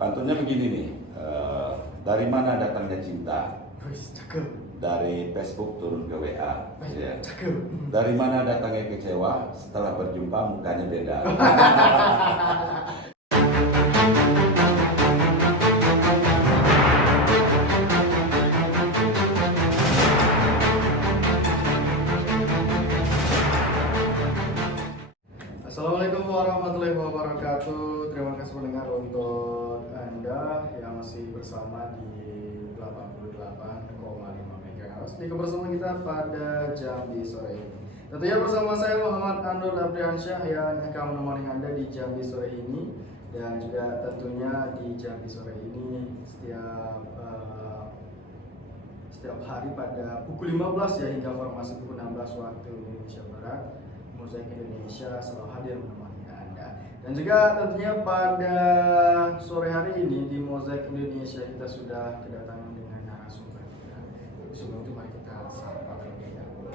Pantunnya begini nih, dari mana datangnya cinta? Wis, cakep. Dari Facebook turun ke WA. Ya. Cakep. Dari mana datangnya kecewa? Setelah berjumpa mukanya beda. Assalamualaikum warahmatullahi wabarakatuh. Terima kasih mendengar untuk Anda yang masih bersama di 88,5 MHz di kebersamaan kita pada jam di sore ini. Tentunya bersama saya Muhammad Anur Abdiansyah yang akan menemani Anda di jam di sore ini, dan juga tentunya di jam di sore ini setiap hari pada pukul 15 ya hingga formasi pukul 16 waktu Indonesia Barat. Mozaik Indonesia selalu hadir menemani Anda. Dan juga tentunya pada sore hari ini di Mozaik Indonesia kita sudah kedatangan dengan narasumber kita. Sebelum itu mari kita sapa terlebih dahulu.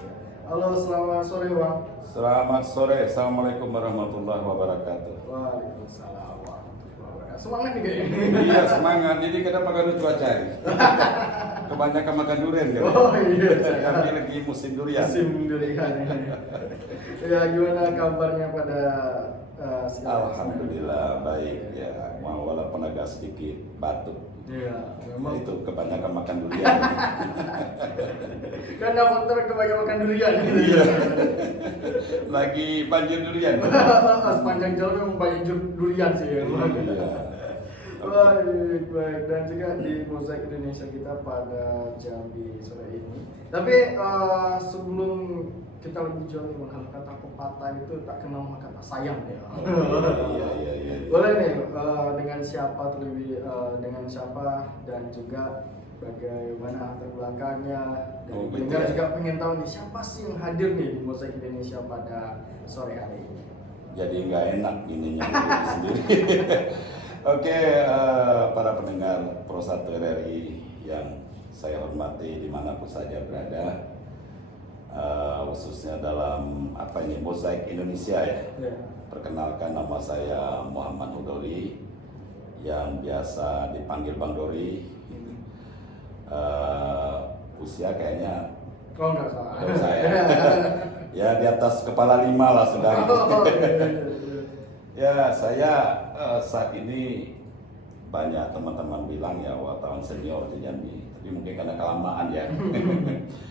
Halo, selamat sore Bang. Selamat sore, Assalamualaikum warahmatullahi wabarakatuh. Waalaikumsalam warahmatullahi wabarakatuh. Semangat nih kayaknya. Iya semangat, jadi kenapa gak cuaca ini? Kebanyakan makan durian kan? Oh iya. Kami lagi musim durian. Musim durian ini. Ya gimana kabarnya pada siang? Alhamdulillah baik ya, walaupun agak sedikit batuk. Iya, memang Itu kebanyakan makan durian. karena faktor kebanyakan makan durian. Iya. Lagi banjir durian. Sepanjang jalan memang banyak durian sih ya. Iya. Baik, baik. Dan juga di Mozaik Indonesia kita pada jam di sore ini. Tapi sebelum kita lebih jauh nih, kalau kata pepatah itu tak kenal maka tak sayang ya. Iya. Boleh nih dengan siapa terlebih dengan siapa dan juga bagaimana latar belakangnya, dan Oh, pendengar gitu ya. juga pengen tahu nih siapa sih yang hadir nih di Mozaik Indonesia pada sore hari ini. Jadi nggak enak ininya sendiri. Oke, para pendengar Pro 1 RRI yang saya hormati dimanapun saja berada, khususnya dalam Mozaik Indonesia ya. Perkenalkan, nama saya Muhammad Hudori yang biasa dipanggil Bang Dori. Usia kayaknya Kalau nggak salah. dari saya ya di atas kepala 5 lah sudah. Ya, saya saat ini banyak teman-teman bilang ya wartawan senior di Jambi, tapi mungkin karena kelamaan ya,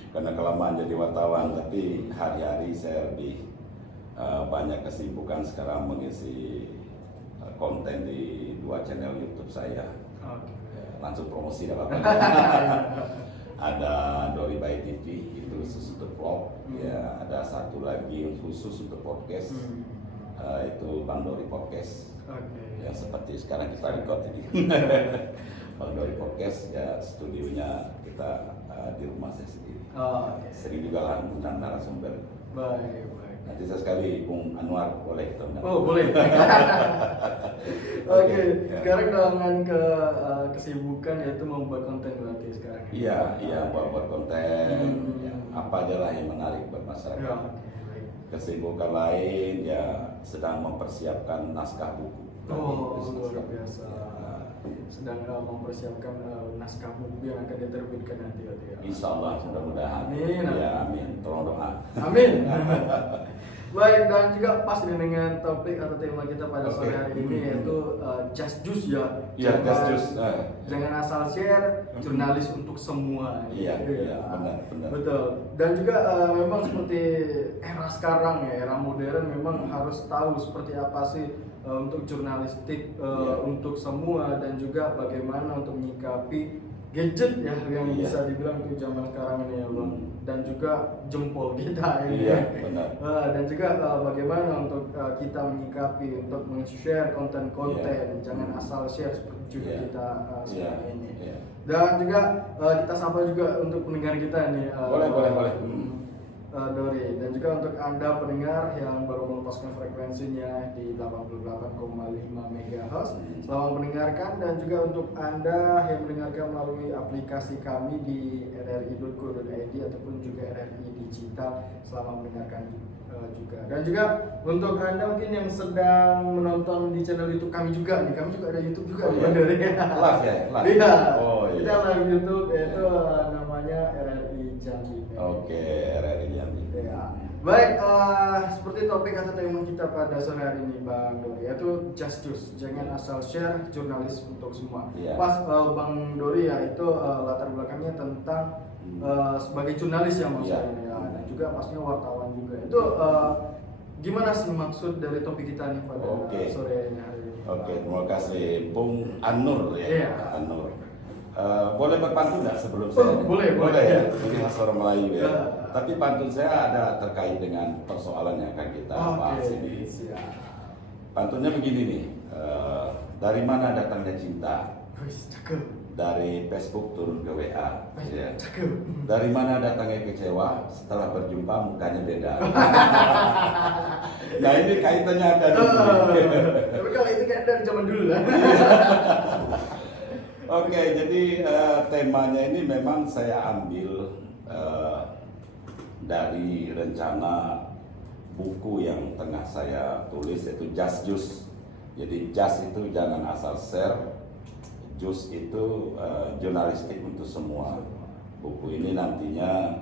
karena kelamaan jadi wartawan. Tapi hari-hari saya lebih banyak kesibukan sekarang mengisi konten di 2 channel YouTube saya. Langsung promosi dah Bapak. Ada Dori by TV itu khusus untuk vlog, ya ada satu lagi yang khusus untuk podcast. Itu Bang Dori Podcast. Yang seperti sekarang kita record ini. Bang Dori Podcast ya, studionya kita di rumah saya sendiri. Sering juga lah undang narasumber. Baik. Nanti sekali Bung Anwar boleh kita undang. Oh boleh. Oke, sekarang dengan kesibukan yaitu membuat konten berarti sekarang. Iya, buat konten. Ya, apa aja lah yang menarik buat masyarakat. Baik. Kesibukan lain ya sedang mempersiapkan naskah buku. Luar biasa. Sedang mempersiapkan naskah buku yang akan diterbitkan nanti ya. Insya Allah mudah-mudahan. Amin. Ya amin. Tolong doa. Amin. Baik, dan juga pas dengan topik atau tema kita pada sore hari ini yaitu just juice ya. Iya, just juice. Jangan asal share, jurnalis untuk semua. Iya, benar. Betul. Dan juga memang seperti era sekarang ya, era modern memang harus tahu seperti apa sih untuk jurnalistik untuk semua, dan juga bagaimana untuk menyikapi gadget ya yang bisa dibilang itu zaman sekarang ini ya Bang. Dan juga jempol kita ini. Iya, benar. Dan juga bagaimana untuk kita menyikapi untuk men-share konten-konten, jangan asal share seperti juga kita sekarang ini. Dan juga kita sapa juga untuk pendengar kita nih. Boleh. Dori, dan juga untuk Anda pendengar yang baru melepaskan frekuensinya di 88,5 MHz, selamat mendengarkan. Dan juga untuk Anda yang mendengarkan melalui aplikasi kami di rri.co.id ataupun juga RRI Digital, selamat mendengarkan juga. Dan juga untuk Anda mungkin yang sedang menonton di channel YouTube kami juga nih, kami juga ada YouTube juga iya. Dori. Live ya? Live? Iya, Oh iya. kita live YouTube, yaitu namanya RRI Jambi. Oke, RRI Jambi. Ya. Baik, seperti topik atau tema kita pada sore hari ini Bang Dori, yaitu just juice, jangan asal share, jurnalis untuk semua. Iya. Pas Bang Dori ya itu latar belakangnya tentang sebagai jurnalis ya maksudnya, Iya. ya, dan juga pastinya wartawan juga. Itu gimana sih maksud dari topik kita nih pada Oke. sore hari ini? Oke, terima kasih Bung Anur ya. Iya. Anur. Boleh berpantun nggak sebelum saya? Boleh. Ya. Ini khas orang Melayu ya. Ya. Tapi pantun saya ada terkait dengan persoalan yang akan kita bahas ini. Siap. Pantunnya begini nih. Dari mana datangnya cinta? Wis, cakep. Dari Facebook turun ke WA. Ya. Cakep. Dari mana datangnya kecewa? Setelah berjumpa mukanya beda. Nah ini kaitannya ada di sini. Tapi kalau itu kan dari zaman dulu lah. Oke, jadi temanya ini memang saya ambil dari rencana buku yang tengah saya tulis, yaitu Just Juice. Jadi just itu jangan asal share, juice itu jurnalistik untuk semua. Buku ini nantinya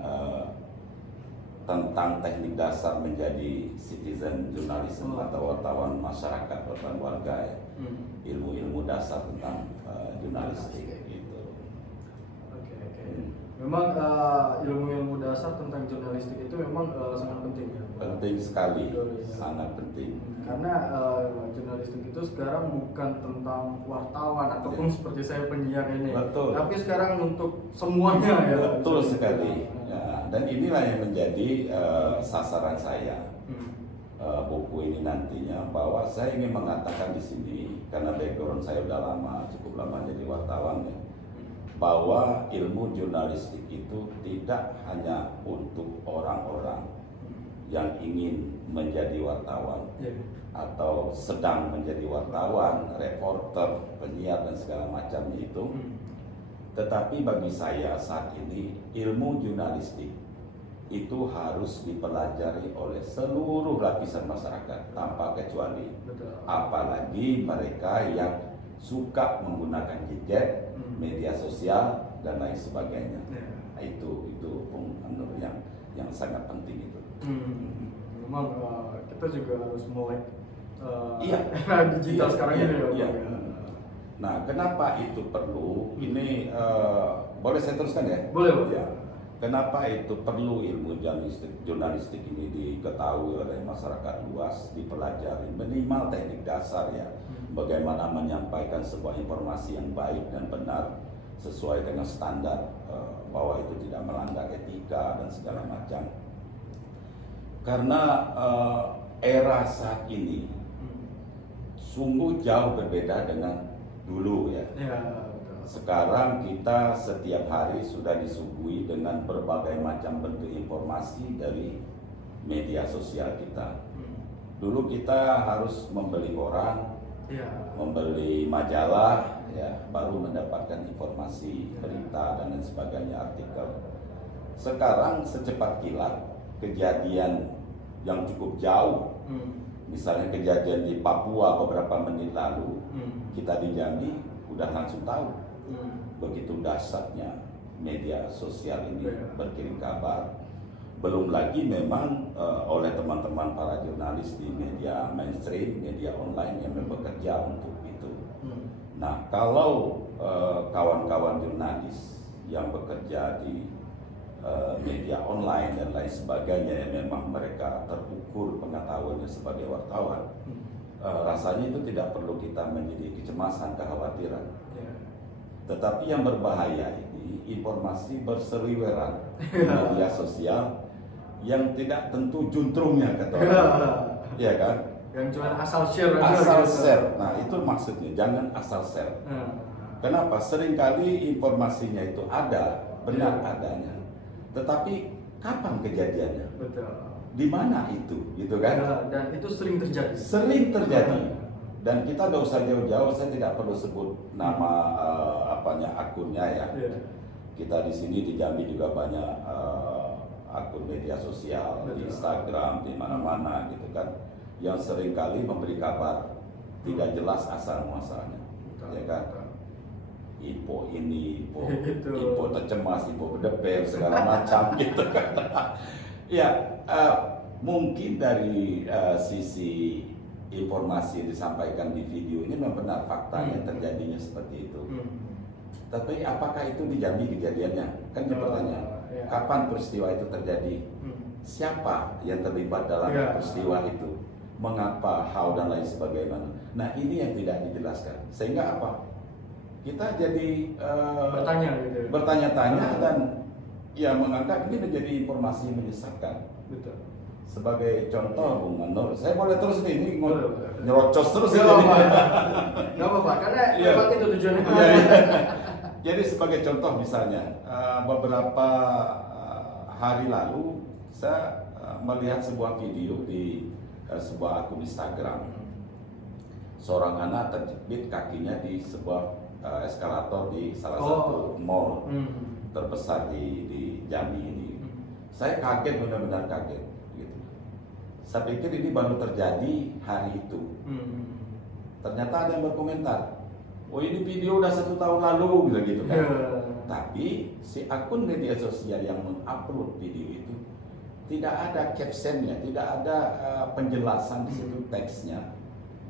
tentang teknik dasar menjadi citizen journalism atau wartawan masyarakat, wartawan warga ya. Ilmu-ilmu dasar tentang jurnalistik gitu. Oke. Memang ilmu-ilmu dasar tentang jurnalistik itu memang sangat penting ya. Penting sekali, Betul, ya. sangat penting. Karena jurnalistik itu sekarang bukan tentang wartawan ataupun seperti saya penyiar ini. Betul. Tapi sekarang untuk semuanya ya. Betul sekali. Ya, dan inilah yang menjadi sasaran saya. Buku ini nantinya, bahwa saya ingin mengatakan di sini karena background saya udah lama, cukup lama jadi wartawan ya, bahwa ilmu jurnalistik itu tidak hanya untuk orang-orang yang ingin menjadi wartawan atau sedang menjadi wartawan, reporter, penyiar dan segala macamnya itu. Tetapi bagi saya saat ini ilmu jurnalistik itu harus dipelajari oleh seluruh lapisan masyarakat tanpa kecuali. Betul. Apalagi mereka yang suka menggunakan gadget, media sosial dan lain sebagainya. Nah, itu Bung Anur yang sangat penting itu. Memang kita juga harus mulai Iya. digital sekarang ini ya. Iya. Bang, ya. Nah, kenapa itu perlu? Ini boleh saya teruskan ya? Boleh, Bang. Ya. Kenapa itu perlu ilmu jurnalistik ini diketahui oleh masyarakat luas, dipelajari, minimal teknik dasar ya, bagaimana menyampaikan sebuah informasi yang baik dan benar sesuai dengan standar, bahwa itu tidak melanggar etika dan segala macam. Karena era saat ini sungguh jauh berbeda dengan dulu ya. Ya, betul. Sekarang kita setiap hari sudah disuguhi dengan berbagai macam bentuk informasi dari media sosial kita. Dulu kita harus membeli koran, membeli majalah, ya, baru mendapatkan informasi, berita dan lain sebagainya, artikel. Sekarang secepat kilat kejadian yang cukup jauh, misalnya kejadian di Papua beberapa menit lalu, kita di Jambi udah langsung tahu. Begitu dahsyatnya media sosial ini berkirim kabar. Belum lagi memang oleh teman-teman para jurnalis di media mainstream, media online yang bekerja untuk itu. Nah, kalau kawan-kawan jurnalis yang bekerja di media online dan lain sebagainya yang memang mereka terukur pengetahuannya sebagai wartawan, rasanya itu tidak perlu kita menjadi kecemasan, kekhawatiran. Tetapi yang berbahaya ini informasi berseliweran di media sosial yang tidak tentu juntrungnya kata orang, ya kan? Yang cuma asal share aja. Asal gitu. share, nah itu maksudnya, jangan asal share. Kenapa? Seringkali informasinya itu ada, benar adanya, tetapi kapan kejadiannya, Betul. di mana itu, gitu kan? Ya, dan itu sering terjadi. Sering terjadi. Dan kita nggak usah jauh-jauh, saya tidak perlu sebut nama akunnya ya. Iya. Kita di sini di Jambi juga banyak akun media sosial, di Betul. Instagram, di mana-mana gitu kan, yang sering kali memberi kabar tidak jelas asal muasalnya, ya kan? Info ini, Gitu. info tercemas, info berdebar segala macam gitu kan. Ya, mungkin dari sisi informasi yang disampaikan di video ini memang benar faktanya terjadinya seperti itu. Tapi apakah itu di Jambi kejadiannya? Kan pertanyaan. Ya. Kapan peristiwa itu terjadi? Siapa yang terlibat dalam Ya. peristiwa itu? Mengapa, how dan lain sebagainya. Nah, ini yang tidak dijelaskan. Sehingga apa? Kita jadi Bertanya gitu. bertanya-tanya dan ya menganggap ini menjadi informasi yang menyesatkan. Betul. Sebagai contoh, Bung Manur, saya boleh terus nih, ini Boleh. nyerocos terus Gak ya. apa-apa. Gak apa-apa, karena Iya. memang itu tujuannya. Iya, iya. Jadi sebagai contoh misalnya, beberapa hari lalu saya melihat sebuah video di sebuah akun Instagram. Seorang anak terjepit kakinya di sebuah eskalator di salah satu mall terbesar di Jambi ini. Saya kaget, benar-benar kaget. Gitu. Saya pikir ini baru terjadi hari itu. Ternyata ada yang berkomentar, oh ini video udah 1 tahun lalu, gitu kan. Tapi si akun media sosial yang mengupload video itu tidak ada captionnya, tidak ada penjelasan di situ teksnya.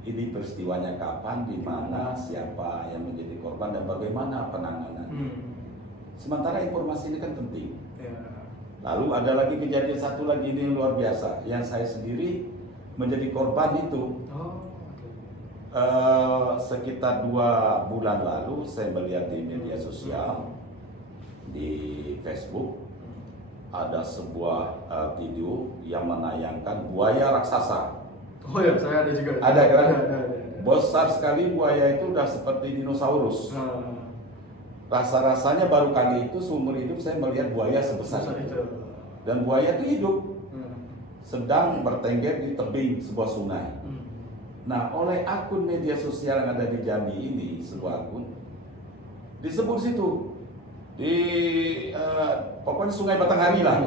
Ini peristiwanya kapan, di mana, siapa yang menjadi korban dan bagaimana penanganan. Sementara informasi ini kan penting. Lalu ada lagi kejadian satu lagi ini yang luar biasa, yang saya sendiri menjadi korban itu. Sekitar 2 bulan lalu saya melihat di media sosial, di Facebook, ada sebuah video yang menayangkan buaya raksasa. Oh ya, saya ada juga. Ada kan? Ada. Besar sekali buaya itu, udah seperti dinosaurus. Rasa-rasanya baru kali itu seumur hidup saya melihat buaya sebesar itu. Dan buaya itu hidup, sedang bertengger di tebing sebuah sungai. Nah, oleh akun media sosial yang ada di Jambi ini, sebuah akun, disebut situ di pokoknya Sungai Batanghari lah.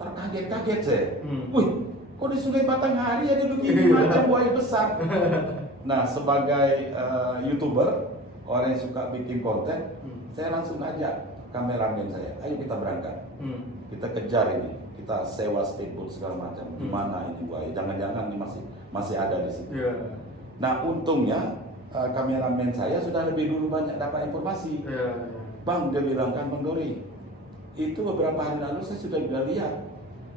Terkaget-kaget saya. Wih, kok di Sungai Batanghari ada begini macam buaya besar. Nah, sebagai YouTuber, orang yang suka bikin konten, saya langsung ajak kameramen saya, ayo kita berangkat, kita kejar ini, kita sewa speedboat segala macam. Di mana ini buaya? Jangan-jangan ini masih ada di situ. Nah, untungnya kameramen saya sudah lebih dulu banyak dapat informasi. Bang, dia bilang kan, Bang Dori, itu beberapa hari lalu saya sudah lihat,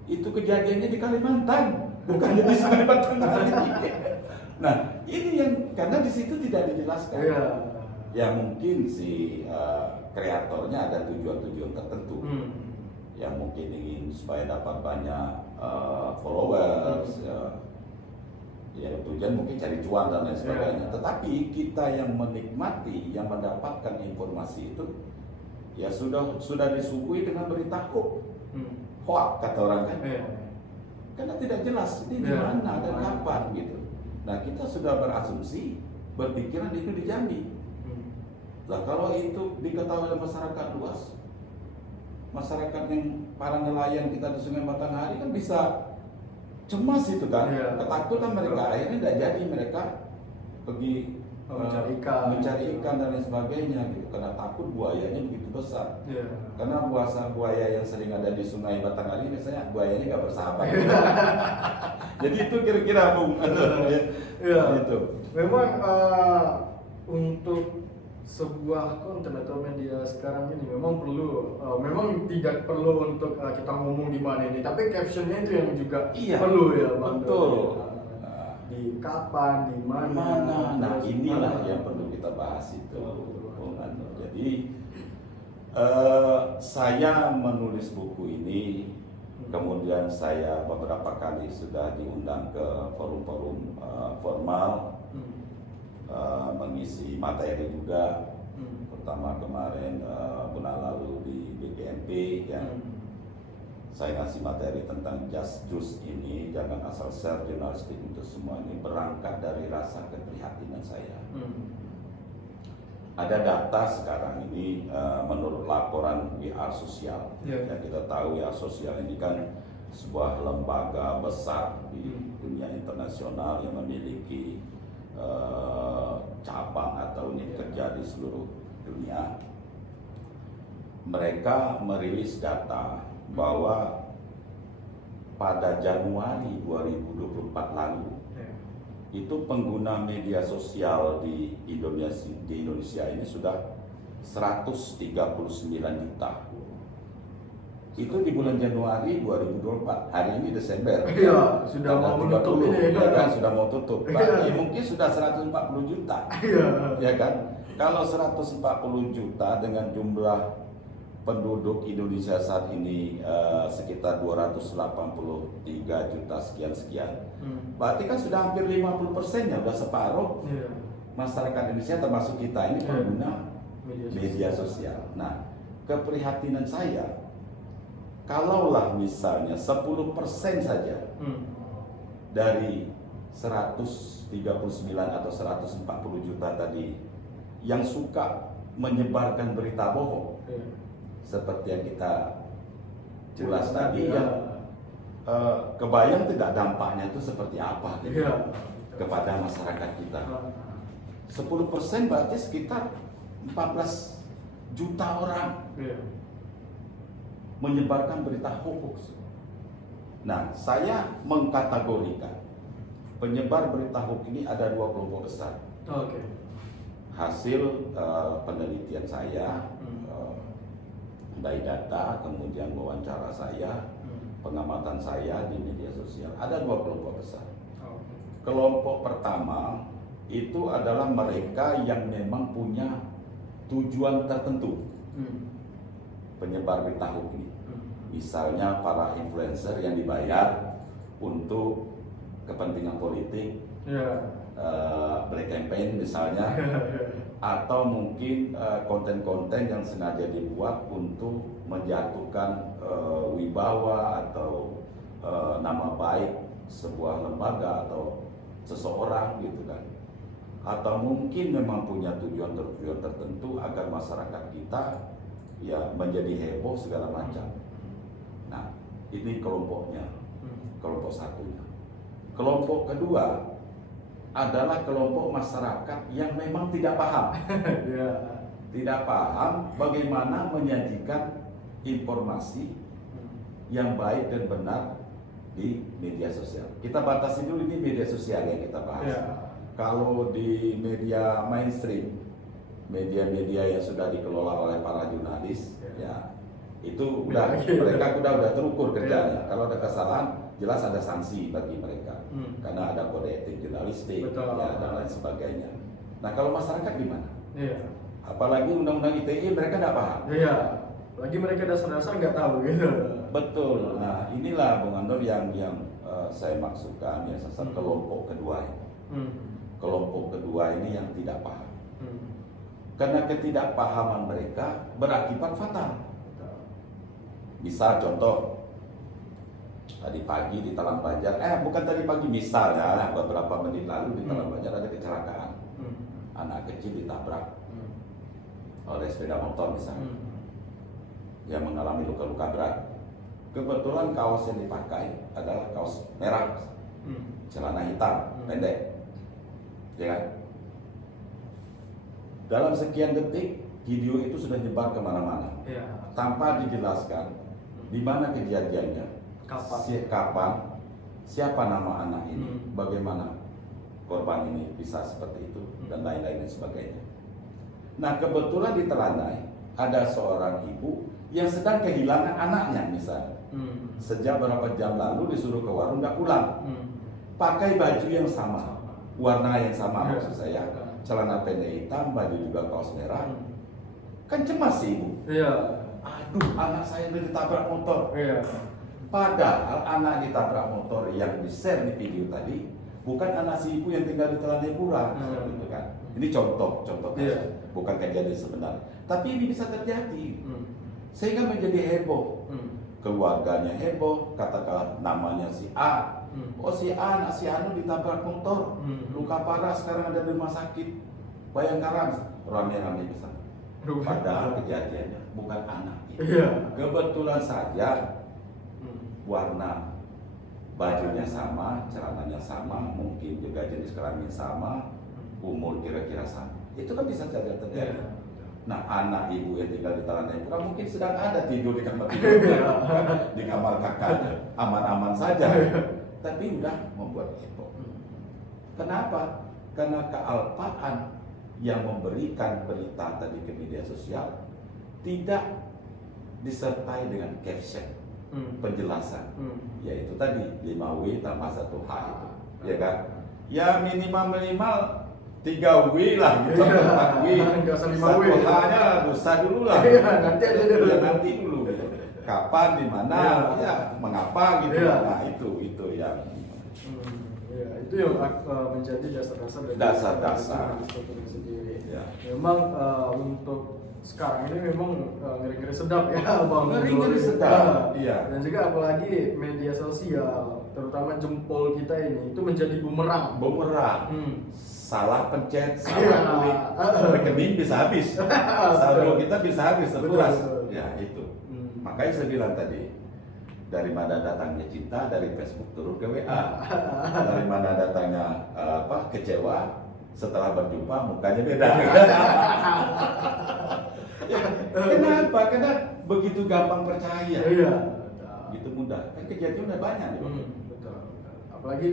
itu kejadiannya di Kalimantan, bukan di Sungai Batanghari. Nah, ini yang karena di situ tidak dijelaskan. Ya mungkin si kreatornya ada tujuan-tujuan tertentu, yang mungkin ingin supaya dapat banyak followers, ya tujuan mungkin cari cuan dan lain sebagainya. Tetapi kita yang menikmati, yang mendapatkan informasi itu, ya sudah disuguhi dengan berita hoax kata orang kan, karena tidak jelas ini di mana dan kapan gitu. Nah, kita sudah berasumsi, berpikiran itu di Jambi. Lah kalau itu diketahui oleh masyarakat luas, masyarakat yang para nelayan kita di Sungai Batanghari kan bisa cemas itu kan, ketakutan mereka, akhirnya tidak jadi mereka pergi mencari ikan dan lain sebagainya gitu, karena takut buayanya begitu besar. Karena buaya yang sering ada di Sungai Batanghari biasanya buayanya nggak bersahabat. Jadi itu kira-kira Bung. Itu. Memang untuk sebuah konten atau media sekarang ini memang perlu, memang tidak perlu untuk kita ngomong di mana ini, tapi captionnya itu yang juga perlu ya, Bang. Betul. Di kapan, di mana. Nah, inilah yang perlu kita bahas itu. Jadi saya menulis buku ini, kemudian saya beberapa kali sudah diundang ke forum-forum formal, mengisi materi juga. Pertama kemarin bulan lalu di BGMP yang saya ngasih materi tentang Just Juice ini, jangan asal share jurnalistik untuk semua ini berangkat dari rasa keprihatinan saya. Ada data sekarang ini menurut laporan We Are Social, yang kita tahu We Are Social ini kan sebuah lembaga besar di dunia internasional yang memiliki cabang atau unit kerja di seluruh dunia. Mereka merilis data bahwa pada Januari 2024 lalu itu pengguna media sosial di Indonesia ini sudah 139 juta. Itu di bulan Januari 2024. Hari ini Desember. Iya, sudah mau menutup ini ya kan, sudah mau tutup. Berarti mungkin sudah 140 juta. Iya. Ya kan? Kalau 140 juta dengan jumlah penduduk Indonesia saat ini sekitar 283 juta sekian-sekian. Berarti kan sudah hampir 50%-nya, sudah separuh masyarakat Indonesia termasuk kita ini pengguna media sosial. Nah, keprihatinan saya, kalaulah misalnya 10% saja dari 139 atau 140 juta tadi yang suka menyebarkan berita bohong, seperti yang kita jelas tadi, kebayang tidak dampaknya itu seperti apa gitu, kepada masyarakat kita. 10% berarti sekitar 14 juta orang menyebarkan berita hoax. Nah, saya mengkategorikan penyebar berita hoax ini ada 2 kelompok besar. Hasil penelitian saya, dari data, kemudian wawancara saya, pengamatan saya di media sosial, ada 2 kelompok besar. Kelompok pertama itu adalah mereka yang memang punya tujuan tertentu penyebar berita hoax ini. Misalnya para influencer yang dibayar untuk kepentingan politik, black campaign misalnya, atau mungkin konten-konten yang sengaja dibuat untuk menjatuhkan wibawa atau nama baik sebuah lembaga atau seseorang gitu kan, atau mungkin memang punya tujuan tertentu agar masyarakat kita ya menjadi heboh segala macam. Nah, ini kelompoknya, kelompok satunya. Kelompok kedua adalah kelompok masyarakat yang memang tidak paham, tidak paham bagaimana menyajikan informasi yang baik dan benar di media sosial. Kita batasi dulu ini media sosial yang kita bahas. Kalau di media mainstream, media-media yang sudah dikelola oleh para jurnalis, ya itu udah mereka udah terukur kerjanya. Kalau ada kesalahan, jelas ada sanksi bagi mereka. Karena ada kode etik jurnalistik, ya, dan lain sebagainya. Nah, kalau masyarakat gimana? Apalagi undang-undang ITE mereka tidak paham. Lagi mereka dasar-dasar nggak tahu gitu. Betul. Nah, inilah Bung Andor yang saya maksudkan ya, sasar kelompok kedua ini. Kelompok kedua ini yang tidak paham. Karena ketidakpahaman mereka berakibat fatal. Misal contoh, tadi pagi di Talang Banjar, bukan tadi pagi, misalnya beberapa menit lalu di Talang Banjar ada kecelakaan. Anak kecil ditabrak oleh sepeda motor misalnya. Dia mengalami luka-luka berat. Kebetulan kaos yang dipakai adalah kaos merah, celana hitam, pendek. Ya kan? Dalam sekian detik, video itu sudah nyebar kemana-mana, tanpa dijelaskan di mana kejadiannya, kapan, siapa nama anak ini, bagaimana korban ini bisa seperti itu, dan lain-lain dan sebagainya. Nah, kebetulan di Telanai ada seorang ibu yang sedang kehilangan anaknya misalnya. Sejak berapa jam lalu disuruh ke warung, nggak pulang. Pakai baju yang sama, warna yang sama maksud saya, celana pendek hitam, baju juga kaos merah. Kan cemas sih ibu. Aduh, anak saya udah ditabrak motor. Padahal anak ditabrak motor yang di-share di video tadi bukan anak si ibu yang tinggal di Telanai Pura, gitu kan. Ini contoh kasus, bukan kejadian sebenarnya. Tapi ini bisa terjadi, sehingga menjadi heboh. keluarganya heboh, katakanlah namanya si A. Oh si A, anak si Anu ditabrak motor, luka parah, sekarang ada di rumah sakit Bayangkara, rame-rame besar. Padahal kejadiannya bukan anak itu. Kebetulan saja warna bajunya sama, celananya sama, mungkin juga jenis kelamin sama, umur kira-kira sama. Itu kan bisa saja terjadi. Nah, anak ibu yang tinggal di Talan Empura mungkin sedang ada tidur di kamar di kamar kakaknya, aman-aman saja. Tapi udah membuat heboh. Kenapa? Karena kealpaan yang memberikan berita tadi ke media sosial tidak disertai dengan caption, penjelasan, yaitu tadi 5W tambah 1H itu, ya kan? Ya minimal 3W lah gitu, 4W, 1H-nya lusa dulu lah. Nanti aja dulu. Ya, nanti dulu. Kapan, di mana, ya mengapa gitu. Nah itu yang. Itu yang menjadi dasar-dasar dari Dasar-dasar itu sendiri. Ya. Memang untuk sekarang ini memang ngeri-ngeri sedap ya Bang. Ngeri-ngeri sedap. Iya. Dan juga apalagi media sosial, terutama jempol kita ini itu menjadi bumerang. Salah pencet, salah klik, rekening bisa habis. Saldo kita bisa habis terkuras. Ya itu. Makanya saya bilang tadi, dari mana datangnya cinta, dari Facebook turun ke WA. Dari mana datangnya kecewa, setelah berjumpa mukanya beda. Ya, kenapa? Karena begitu gampang percaya. Begitu mudah. Kan kejadian udah banyak. Betul. Apalagi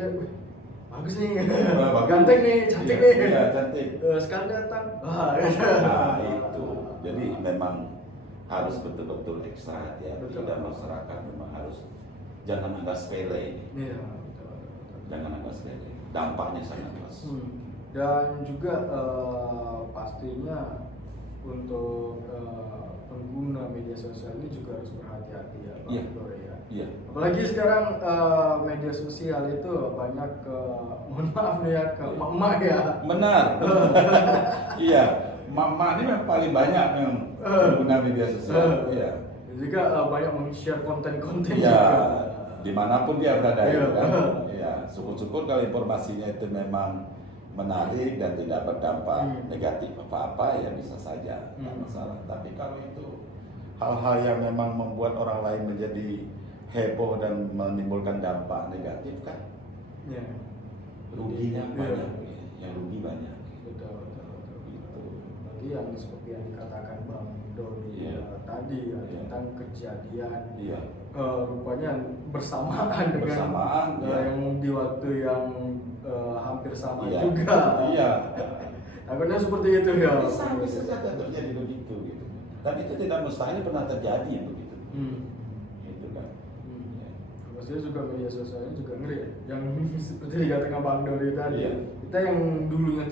bagus nih, Bagus. ganteng nih, cantik nih. Iya, cantik. Sekarang datang. Nah itu. Jadi memang harus betul-betul ekstra hati-hati dan masyarakat memang harus jangan anggap sepele ini. Jangan anggap sepele. Dampaknya sangat luas. Dan juga pastinya untuk pengguna media sosial ini juga harus berhati-hati ya, Pak Dore ya. Iya. Apalagi sekarang media sosial itu banyak mohon maaf nih ya ke emak-emak ya. Benar. Iya. Mama ini memang paling banyak yang pengguna media sosial. Iya. Dan juga banyak meng-share konten-konten. Iya. Dimanapun dia berada Iya. itu kan. Iya. Syukur-syukur kalau informasinya itu memang menarik dan tidak berdampak negatif apa-apa ya bisa saja, tidak masalah. Tapi kalau itu hal-hal yang memang membuat orang lain menjadi heboh dan menimbulkan dampak negatif kan, ruginya banyak, yang rugi banyak. Betul. Lagi yang seperti yang dikatakan Bang Doni tadi ya, tentang kejadian rupanya bersamaan dengan yang di waktu yang hampir sama juga. Iya. Takutnya seperti itu ya. Bisa saja terjadi begitu gitu. Dan itu tidak mustahil pernah terjadi begitu. Itu kan. Maksudnya juga media sosialnya juga ngeri ya. Yang seperti dikatakan Bang Doni tadi. Iya. Kita yang dulunya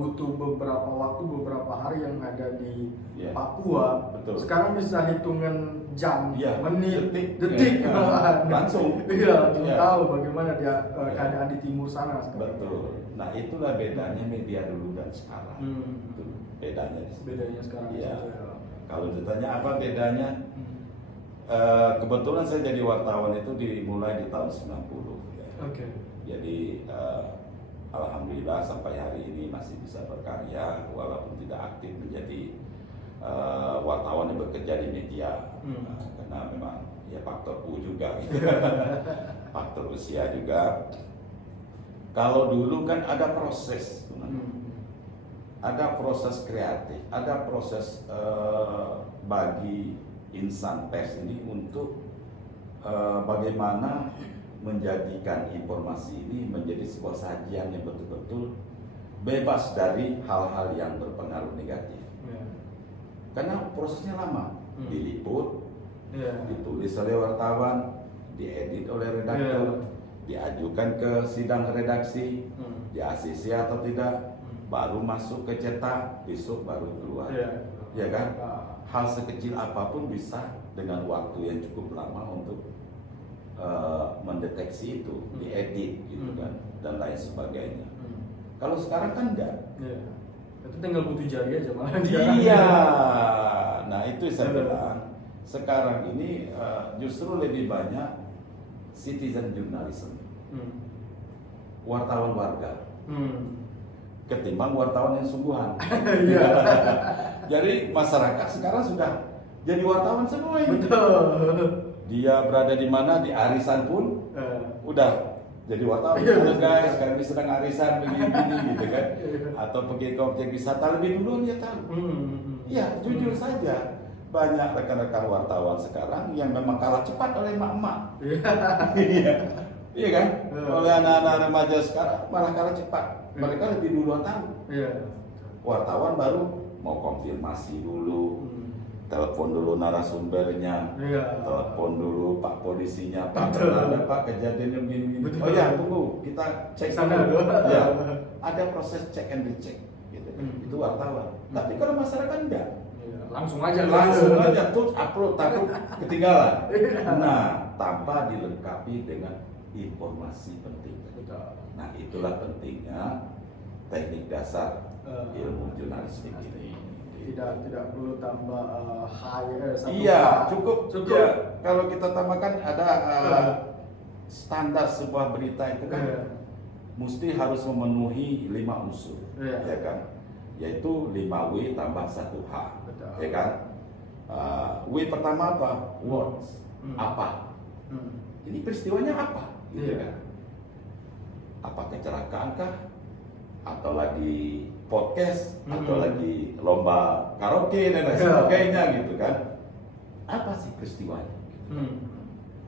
butuh beberapa waktu, beberapa hari yang ada di Papua. Betul. Sekarang bisa hitungan jam, menit, detik. Langsung. Iya, tahu bagaimana dia keadaan di timur sana sekarang. Betul. Nah itulah bedanya media dulu dan sekarang. Itu bedanya. Bedanya sekarang. Iya. Kalau ditanya apa bedanya, kebetulan saya jadi wartawan itu dimulai di tahun 90. Ya. Oke. Jadi alhamdulillah sampai hari ini masih bisa berkarya walaupun tidak aktif menjadi wartawan yang bekerja di media. Karena memang ya faktor U juga gitu. Faktor usia juga. Kalau dulu kan ada proses, ada proses kreatif, ada proses bagi insan pers ini untuk bagaimana menjadikan informasi ini menjadi sebuah sajian yang betul-betul bebas dari hal-hal yang berpengaruh negatif. Karena prosesnya lama, diliput, ditulis oleh wartawan, diedit oleh redaktur, diajukan ke sidang redaksi, di ACC atau tidak, baru masuk ke cetak, besok baru keluar. Ya kan? Hal sekecil apapun bisa dengan waktu yang cukup lama untuk mendeteksi itu, diedit gitu kan, dan lain sebagainya. Kalau sekarang kan enggak. Itu tinggal butuh jari aja malah. Iya. Nah itu saya bilang sekarang ini justru lebih banyak citizen journalism, wartawan warga, ketimbang wartawan yang sungguhan. Iya. Jadi masyarakat sekarang sudah jadi wartawan semua ini. Betul. Dia berada di mana, di arisan pun udah jadi wartawan. Halo guys, kami sedang arisan begini-begini gitu kan. Atau pergi ke objek wisata lebih dulu dia tahu. Ya jujur saja, banyak rekan-rekan wartawan sekarang yang memang kalah cepat oleh emak-emak. Iya. Iya kan? Oleh anak-anak remaja sekarang malah kalah cepat. Mereka lebih duluan tahu. Wartawan baru mau konfirmasi dulu, telepon dulu narasumbernya, telepon dulu Pak polisinya, Pak ada Pak kejadiannya begini. Oh ya tunggu, kita cek sana dulu. dulu. Ya, ada proses check and recheck. Gitu. Itu wartawan. Tapi kalau masyarakat enggak. Langsung aja tuh upload takut ketinggalan. Nah, tanpa dilengkapi dengan informasi penting. Nah, itulah pentingnya teknik dasar ilmu jurnalistik ini. Tidak perlu tambah higher. Iya, cukup. Ya, kalau kita tambahkan ada standar sebuah berita itu kan mesti harus memenuhi 5 unsur, ya kan? Yaitu 5W tambah 1H, ya kan? W pertama apa? Words, apa? Ini peristiwanya apa? Gitu kan? Apa kecelakaan kah? Atau lagi podcast? Atau lagi lomba karaoke dan lain sebagainya gitu kan? Apa sih peristiwanya?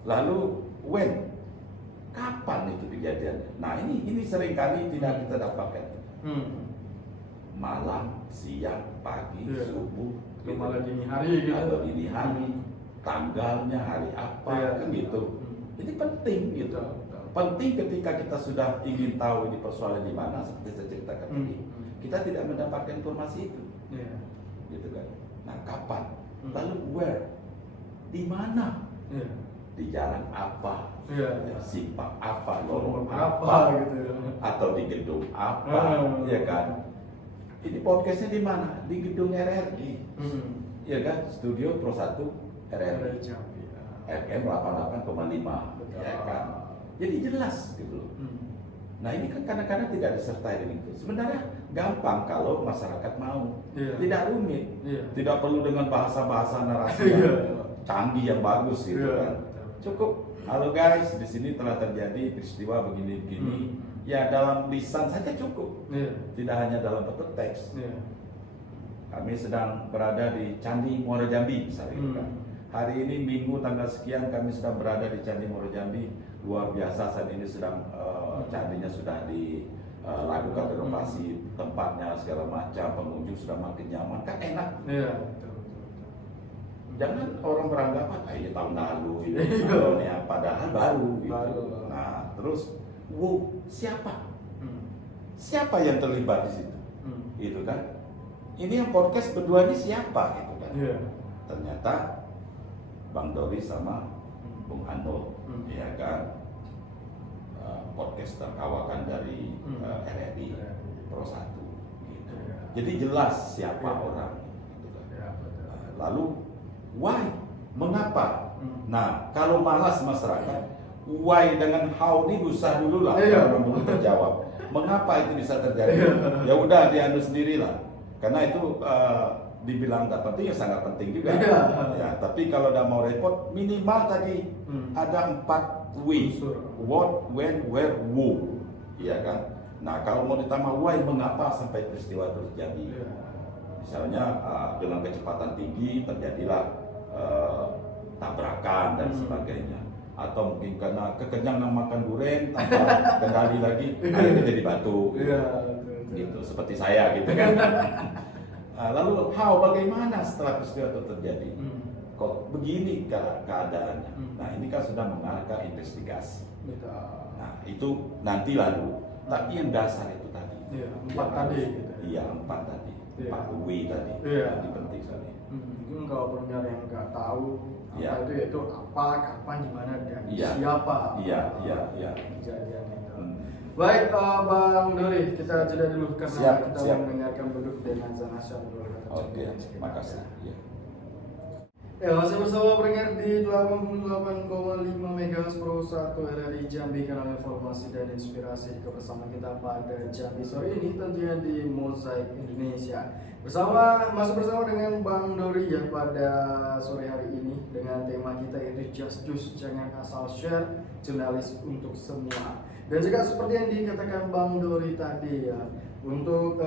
Lalu when? Kapan itu kejadiannya? Nah ini seringkali tidak kita dapatkan. Malam, siang, pagi, subuh, gitu. Malah dini hari gitu. Atau dini hari, tanggalnya hari apa, kan gitu. Ini penting gitu. Penting ketika kita sudah ingin tahu ini persoalan di mana, seperti saya ceritakan tadi, kita tidak mendapatkan informasi itu, gitu kan. Nah kapan? Lalu where? Di mana? Di jalan apa? Simpang apa? Lorong apa? Gitu. Atau di gedung apa? Ya kan? Ini podcastnya di mana? Di gedung RRI, ya kan? Studio Pro 1 RRI, FM 88,5, ya kan? Jadi jelas gitu loh. Nah ini kan kadang-kadang tidak disertai dengan itu. Sebenarnya gampang kalau masyarakat mau, tidak rumit, tidak perlu dengan bahasa-bahasa narasi yang canggih yang bagus gitu kan. Cukup, halo guys, di sini telah terjadi peristiwa begini-begini. Ya dalam lisan saja cukup, tidak hanya dalam bentuk teks. Kami sedang berada di Candi Muara Jambi misalnya kan. Hari ini Minggu tanggal sekian kami sedang berada di Candi Muara Jambi. Luar biasa, saat ini sedang candinya sudah dilakukan renovasi tempatnya segala macam, pengunjung sudah makin nyaman, kan enak. Jangan orang beranggapan ini tahun lalu ini tahunnya, padahal baru gitu. Nah terus siapa? Siapa yang terlibat di situ? Gitu kan? Ini yang podcast berdua ini siapa gitu kan? Ternyata Bang Dori sama Bung Anul, ya kan? Podcaster kawakan dari RRI Pro 1 gitu. Jadi jelas siapa orang gitu kan. Lalu why? Mengapa? Nah, kalau malas masyarakat, why dengan how ini usah dulu lah, kalau belum terjawab. Mengapa itu bisa terjadi? Ya udah dianu sendirilah. Karena itu dibilang nggak penting, ya sangat penting juga. Ya, tapi kalau udah mau repot, minimal tadi ada 4 W. What, when, where, who. Iya kan? Nah, kalau mau ditambah why, mengapa sampai peristiwa itu terjadi? Misalnya dengan kecepatan tinggi terjadilah tabrakan dan sebagainya. Atau mungkin karena kekenyangan makan durian tanpa kendali lagi, akhirnya jadi batu. Gitu, seperti saya gitu kan. Lalu how, bagaimana setelah peristiwa itu terjadi? Kok begini keadaannya? Nah ini kan sudah mengarah ke investigasi. Nah itu nanti lalu. Tapi yang dasar itu tadi. 4 tadi. Iya 4 tadi. 4 W tadi. Ini penting sekali. Mungkin kalau pendengar yang nggak tahu apa itu apa, kapan, di mana, dan siapa. Iya. Kejadian itu. Baik, Bang Dori, kita jeda dulu karena kita mendengarkan beduk dengan Zanasya. Oke, terima kasih. Ya, masih bersama pendengar di 88,5 MHz Pro 1 RRI Jambi, kanal informasi dan inspirasi. Bersama kita pada Jambi sore ini tentunya di Mozaik Indonesia. Masih bersama dengan Bang Dori ya pada sore hari ini dengan tema kita yaitu Just Juice, jangan asal share, jurnalis untuk semua. Dan juga seperti yang dikatakan Bang Dori tadi ya, untuk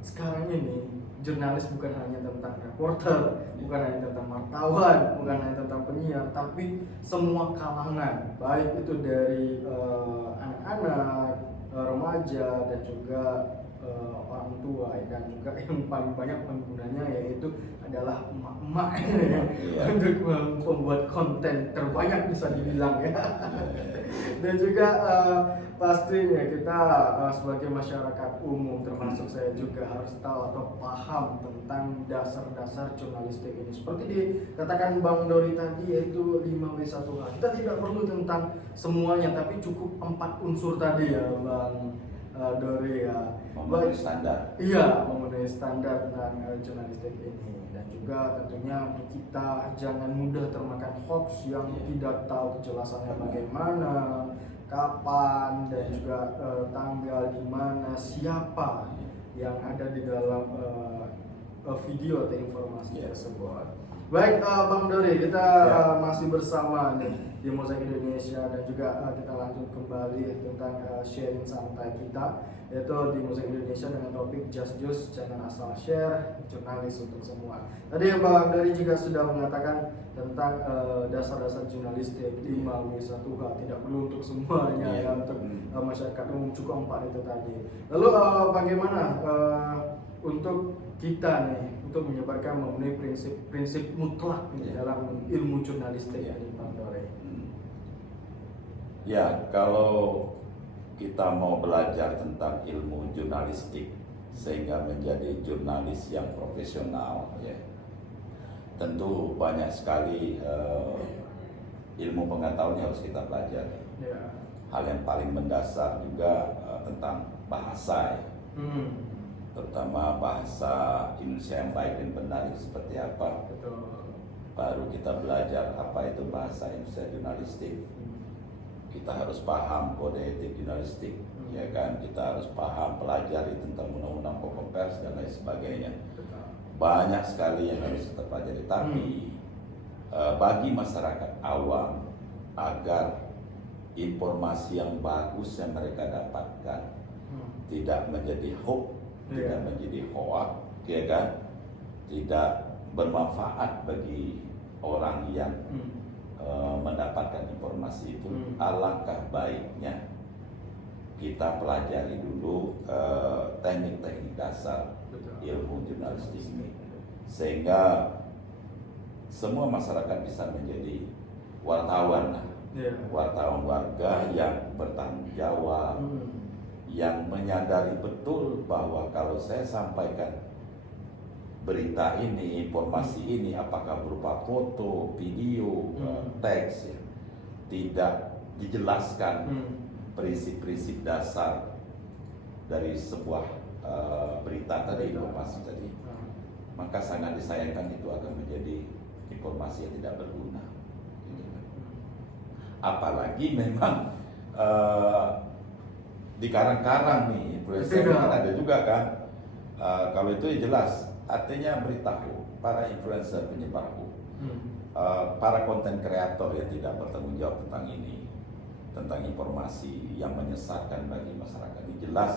sekarang ini jurnalis bukan hanya tentang reporter, bukan hanya tentang wartawan, bukan hanya tentang penyiar, tapi semua kalangan, baik itu dari anak-anak, remaja, dan juga orang tua, dan juga yang paling banyak penggunanya yaitu adalah emak-emak untuk membuat konten terbanyak bisa dibilang ya. Dan juga pastinya kita sebagai masyarakat umum, termasuk saya juga harus tahu atau paham tentang dasar-dasar jurnalistik ini. Seperti dikatakan Bang Dori tadi, yaitu 5W1H. Kita tidak perlu tentang semuanya, tapi cukup 4 unsur tadi ya Bang Dori ya. Memenuhi standar. Iya, memenuhi standar tentang jurnalistik ini. Dan juga tentunya untuk kita jangan mudah termakan hoax yang tidak tahu kejelasannya bagaimana, kapan, dan juga tanggal di mana, siapa yang ada di dalam video atau informasi tersebut. Baik, Bang Dori, kita masih bersama nih di Mozaik Indonesia, dan juga kita lanjut kembali tentang sharing santai kita, yaitu di Mozaik Indonesia dengan topik Just Juice, jangan asal share, jurnalis untuk semua. Tadi Bang Dori juga sudah mengatakan tentang dasar-dasar jurnalistik 5W1H, tidak perlu untuk semuanya ya, untuk masyarakat umum, cukup 4 itu tadi. Lalu bagaimana untuk kita nih untuk menyebarkan memenuhi prinsip mutlak di dalam ilmu jurnalistik ini, Bang Dori? Ya, kalau kita mau belajar tentang ilmu jurnalistik sehingga menjadi jurnalis yang profesional, ya, tentu banyak sekali ilmu pengetahuan yang harus kita pelajari. Ya. Hal yang paling mendasar juga tentang bahasa, ya. Terutama bahasa Indonesia yang baik dan benar itu seperti apa. Betul. Baru kita belajar apa itu bahasa Indonesia jurnalistik. Kita harus paham kode etik jurnalistik, ya kan? Kita harus paham, pelajari tentang undang-undang pokok pers dan lain sebagainya. Banyak sekali yang harus kita pelajari. Tapi bagi masyarakat awam, agar informasi yang bagus yang mereka dapatkan tidak menjadi hoax, tidak menjadi hoax, ya kan? Tidak bermanfaat bagi orang yang mendapatkan informasi itu, alangkah baiknya kita pelajari dulu teknik-teknik dasar ilmu jurnalistik ini, sehingga semua masyarakat bisa menjadi wartawan, wartawan warga yang bertanggung jawab, yang menyadari betul bahwa kalau saya sampaikan berita ini, informasi ini, apakah berupa foto, video, teks, ya, tidak dijelaskan prinsip-prinsip dasar dari sebuah berita tadi, informasi tadi, maka sangat disayangkan itu akan menjadi informasi yang tidak berguna. Apalagi memang di karang-karang nih, influencer kan ada juga kan. Kalau itu ya jelas, artinya beritahu para influencer penyebar hoax, para konten kreator yang tidak bertanggung jawab tentang ini, tentang informasi yang menyesatkan bagi masyarakat. Ini jelas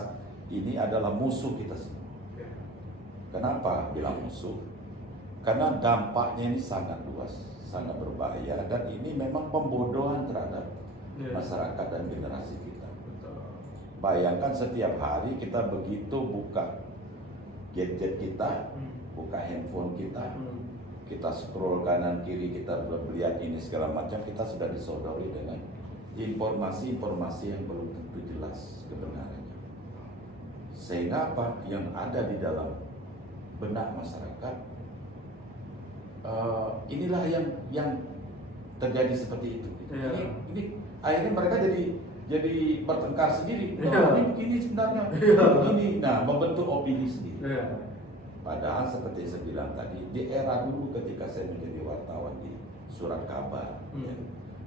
ini adalah musuh kita semua. Kenapa bilang musuh? Karena dampaknya ini sangat luas, sangat berbahaya, dan ini memang pembodohan terhadap masyarakat dan generasi kita. Bayangkan setiap hari kita begitu buka gadget kita, buka handphone kita, kita scroll kanan kiri, kita melihat ini segala macam, kita sudah disodori dengan informasi-informasi yang belum tentu jelas kebenarannya. Sehingga apa yang ada di dalam benak masyarakat, inilah yang terjadi seperti itu. Ini akhirnya mereka jadi bertengkar sendiri. Ini begini sebenarnya, begini. Nah, membentuk opini sendiri. Padahal seperti saya bilang tadi, di era dulu ketika saya menjadi wartawan di surat kabar, ya,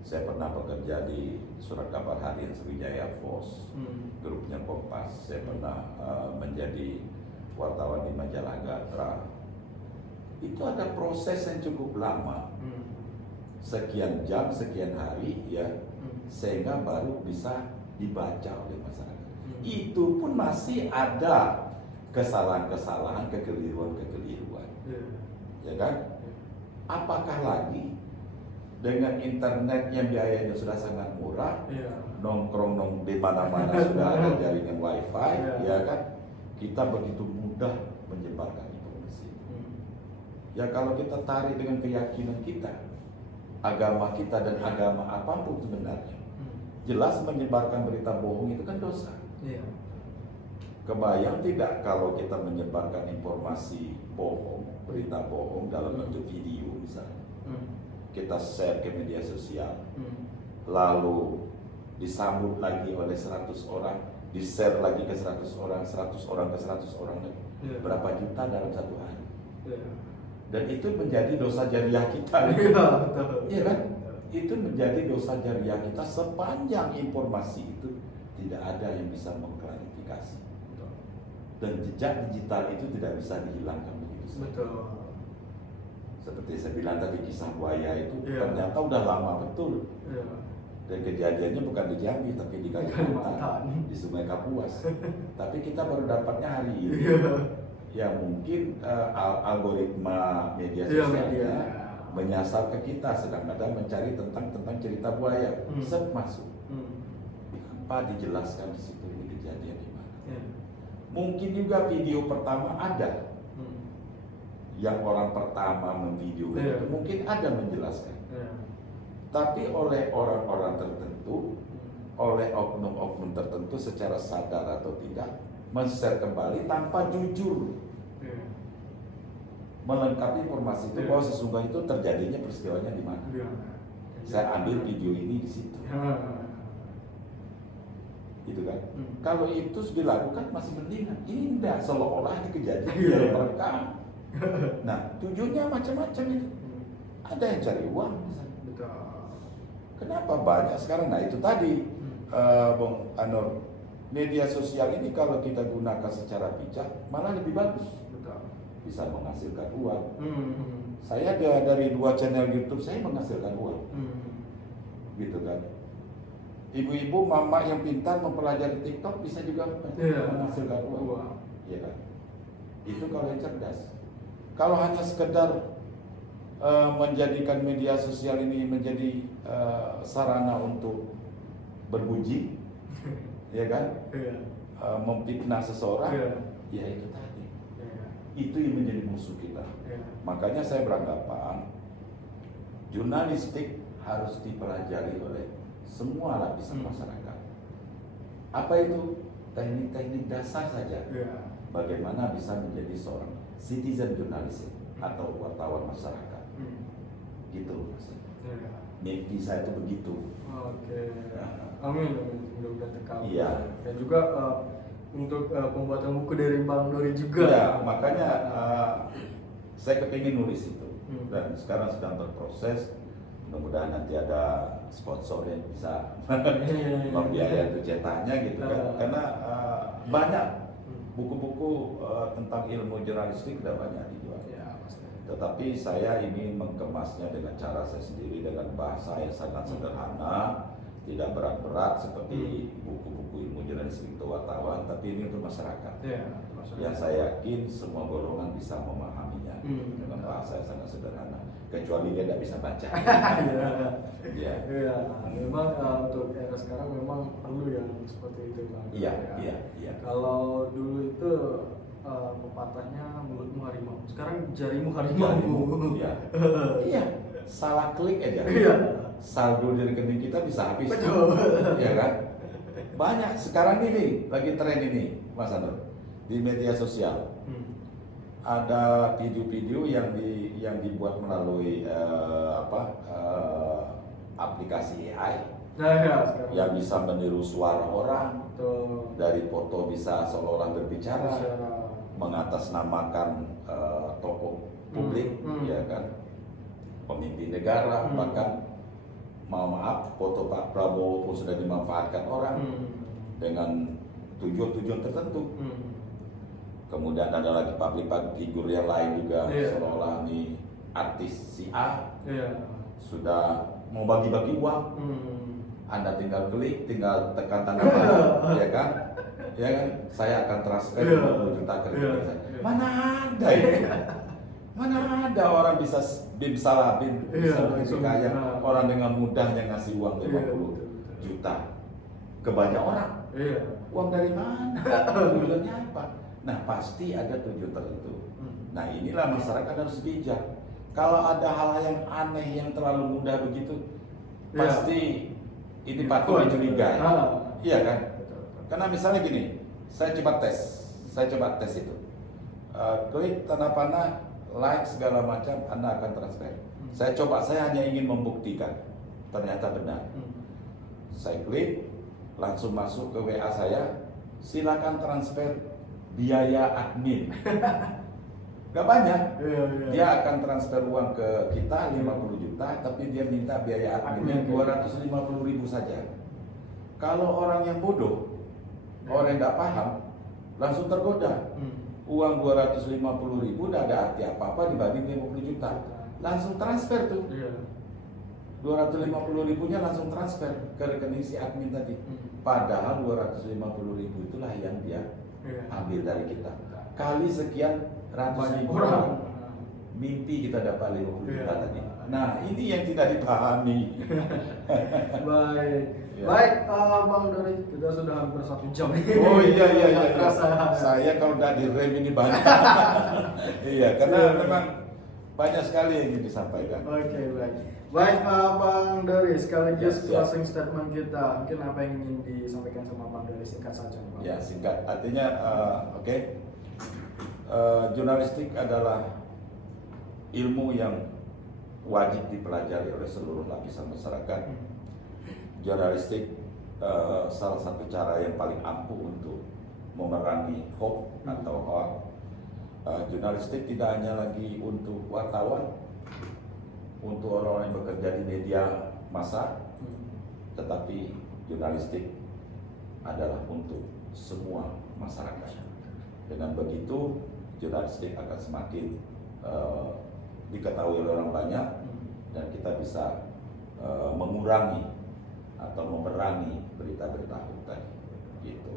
saya pernah bekerja di surat kabar harian Sriwijaya Post, grupnya Kompas. Saya pernah menjadi wartawan di majalah Gatra. Itu ada proses yang cukup lama, sekian jam, sekian hari, ya, sehingga baru bisa dibaca oleh masyarakat. Itu pun masih ada kesalahan-kesalahan, kekeliruan-kekeliruan, ya kan? Apakah lagi dengan internet yang biayanya sudah sangat murah, nongkrong di mana-mana sudah ada jaringan wifi, ya kan? Kita begitu mudah menyebarkan informasi. Ya kalau kita tarik dengan keyakinan kita, agama kita dan agama apapun sebenarnya, jelas menyebarkan berita bohong itu kan dosa. Kebayang tidak kalau kita menyebarkan informasi bohong, berita bohong dalam bentuk video misalnya, kita share ke media sosial, lalu disambut lagi oleh 100 orang, di-share lagi ke 100 orang, 100 orang ke 100 orang lagi, berapa juta dalam satu hari. Dan itu menjadi dosa jariah kita. Iya kan? Itu menjadi dosa jariah kita sepanjang informasi itu tidak ada yang bisa mengklarifikasi. Dan jejak digital itu tidak bisa dihilangkan begitu saja. Seperti saya bilang tadi, kisah buaya itu ternyata udah lama betul. Dan kejadiannya bukan di Jambi tapi di Kalimantan, di Sungai Kapuas. Tapi kita baru dapatnya hari ini. Ya mungkin algoritma media sosialnya menyasar ke kita, sedang ada mencari tentang cerita buaya, set masuk. Apa dijelaskan di situ ini kejadian di mana? Mungkin juga video pertama ada, yang orang pertama memvideo itu mungkin ada menjelaskan. Tapi oleh orang-orang tertentu, oleh oknum-oknum tertentu secara sadar atau tidak, men-share kembali tanpa jujur melengkapi informasi itu bahwa sesungguhnya itu terjadinya peristiwanya di mana. Saya ambil video ini di situ. Gitu kan? Kalau itu dilakukan masih mendingan. Ini enggak, seolah-olah ini kejadian yang merekam. Nah, tujuannya macam-macam itu. Ada yang cari uang misalnya. Kenapa banyak sekarang? Nah itu tadi, Bung Anur, media sosial ini kalau kita gunakan secara bijak malah lebih bagus. Bisa menghasilkan uang. Saya dari 2 channel YouTube saya menghasilkan uang. Gitu kan? Ibu-ibu, mama yang pintar mempelajari TikTok bisa juga menghasilkan uang. Ya kan? Itu kalau yang cerdas. Kalau hanya sekedar menjadikan media sosial ini menjadi sarana untuk berbuji, ya kan? Memfitnah seseorang, ya itu tadi. Itu yang menjadi musuh kita. Makanya saya beranggapan jurnalistik harus dipelajari oleh semua lapisan masyarakat. Apa itu? Teknik-teknik dasar saja. Bagaimana bisa menjadi seorang citizen journalism atau wartawan masyarakat. Gitu maksudnya. Mimpi saya itu begitu. Amin. Mudah-mudahan terkabul. Iya. Dan juga untuk pembuatan buku dari Bang Dori juga. Ya, makanya saya kepingin nulis itu. Dan sekarang sedang berproses. Mudah-mudahan nanti ada sponsor yang bisa membiayai untuk cetaknya gitu kan. Karena banyak buku-buku tentang ilmu jurnalistik sudah banyak dijual. Tetapi saya ingin mengemasnya dengan cara saya sendiri, dengan bahasa yang sangat sederhana, tidak berat-berat seperti buku-buku ilmu jurnalistik untuk wartawan, tapi ini untuk masyarakat. Yang saya yakin semua golongan bisa memahaminya dengan bahasa yang sangat sederhana, kecuali dia tidak bisa baca. Memang untuk era sekarang memang perlu yang seperti itu, Bang. Iya. Kalau dulu itu pepatahnya mulutmu harimau, sekarang jarimu harimau. Iya. Salah klik aja. Saldo di rekening kita bisa habis. Iya kan? Banyak sekarang ini lagi tren ini, Mas Anur, di media sosial. Ada video-video yang dibuat melalui aplikasi AI yang bisa meniru suara orang. Dari foto bisa seolah-olah berbicara. mengatasnamakan tokoh publik, ya kan, pemimpin negara, bahkan maaf foto Pak Prabowo pun sudah dimanfaatkan orang dengan tujuan-tujuan tertentu. Kemudian ada lagi public figure yang lain juga, seolah-olah nih artis si A sudah mau bagi-bagi uang. Anda tinggal klik, tinggal tekan tanda panah, ya kan? Ya kan? Saya akan transfer 50 juta ke rekening saya. Mana ada itu? Mana ada orang bisa bisa begitu kaya, orang dengan mudahnya ngasih uang 50 juta ke banyak orang. Uang dari mana? Tujuannya apa? Nah, pasti ada tujuan tertentu. Nah, inilah masyarakat harus bijak. Kalau ada hal yang aneh yang terlalu mudah begitu, pasti ini patut dicurigai. Iya kan? Karena misalnya gini, saya coba tes itu. Klik tanda panah, like segala macam, Anda akan transfer. Saya hanya ingin membuktikan, ternyata benar. Saya klik, langsung masuk ke WA saya, silakan transfer biaya admin. Gak banyak. Dia akan transfer uang ke kita 50 juta, tapi dia minta biaya adminnya 250.000 saja. Kalau orang yang bodoh, orang yang gak paham, langsung tergoda. Uang 250.000 udah ada arti apa-apa dibanding 50 juta. Langsung transfer tuh. 250.000-nya langsung transfer ke rekening si admin tadi. Padahal 250.000 itulah yang dia ambil dari kita. Kali sekian ratus ribu orang, mimpi kita dapat 50 juta tadi. Nah, ini yang tidak dipahami. Baik, Bang Dori, kita sudah hampir 1 jam. Oh iya. Saya kalau udah direm ini banyak. Iya, karena memang banyak sekali yang ingin disampaikan. Oke, baik. Baik, Bang Dori, sekaligus closing statement kita. Mungkin apa yang ingin disampaikan sama Bang Dori, singkat saja, Bang. Ya, singkat. Artinya, jurnalistik adalah ilmu yang wajib dipelajari oleh seluruh lapisan masyarakat. Jurnalistik salah satu cara yang paling ampuh untuk memerangi hoax atau hoax. Jurnalistik tidak hanya lagi untuk wartawan, untuk orang-orang yang bekerja di media massa, tetapi jurnalistik adalah untuk semua masyarakat. Dengan begitu, jurnalistik akan semakin diketahui oleh orang banyak, dan kita bisa mengurangi atau memerangi berita-berita hoax tadi. Gitu.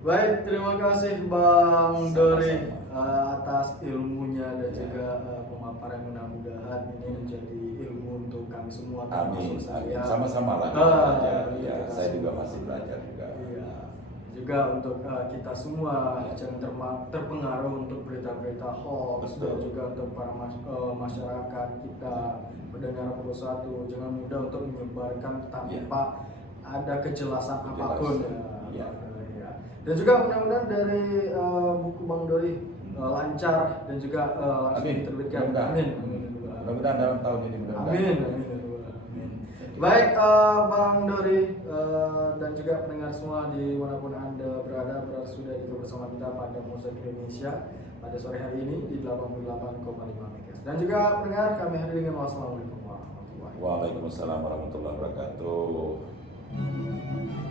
Baik, terima kasih Bang Dori atas ilmunya dan juga pemaparan. Mudah-mudahan ini menjadi ilmu untuk kami semua. Amin. Saya. Sama-sama lah. Belajar. Ya, saya juga masih belajar juga. Iya. Juga untuk kita semua jangan terpengaruh untuk berita-berita hoax. Dan juga untuk para masyarakat kita pendengar 21 jangan mudah untuk menyebarkan tanpa ada kejelasan apapun. Ya. Dan juga mudah-mudahan dari buku Bang Dori lancar dan juga langsung diterbitkan. Amin. Mudah-mudahan dalam tahun ini. Amin. Baik, Bang Dori dan juga pendengar semua di manapun Anda berada sudah bersama kita pada Musik Indonesia pada sore hari ini di 88,5 MHz. Dan juga pendengar, kami akhiri dengan wassalamualaikum warahmatullahi wabarakatuh. Waalaikumsalam warahmatullahi wabarakatuh.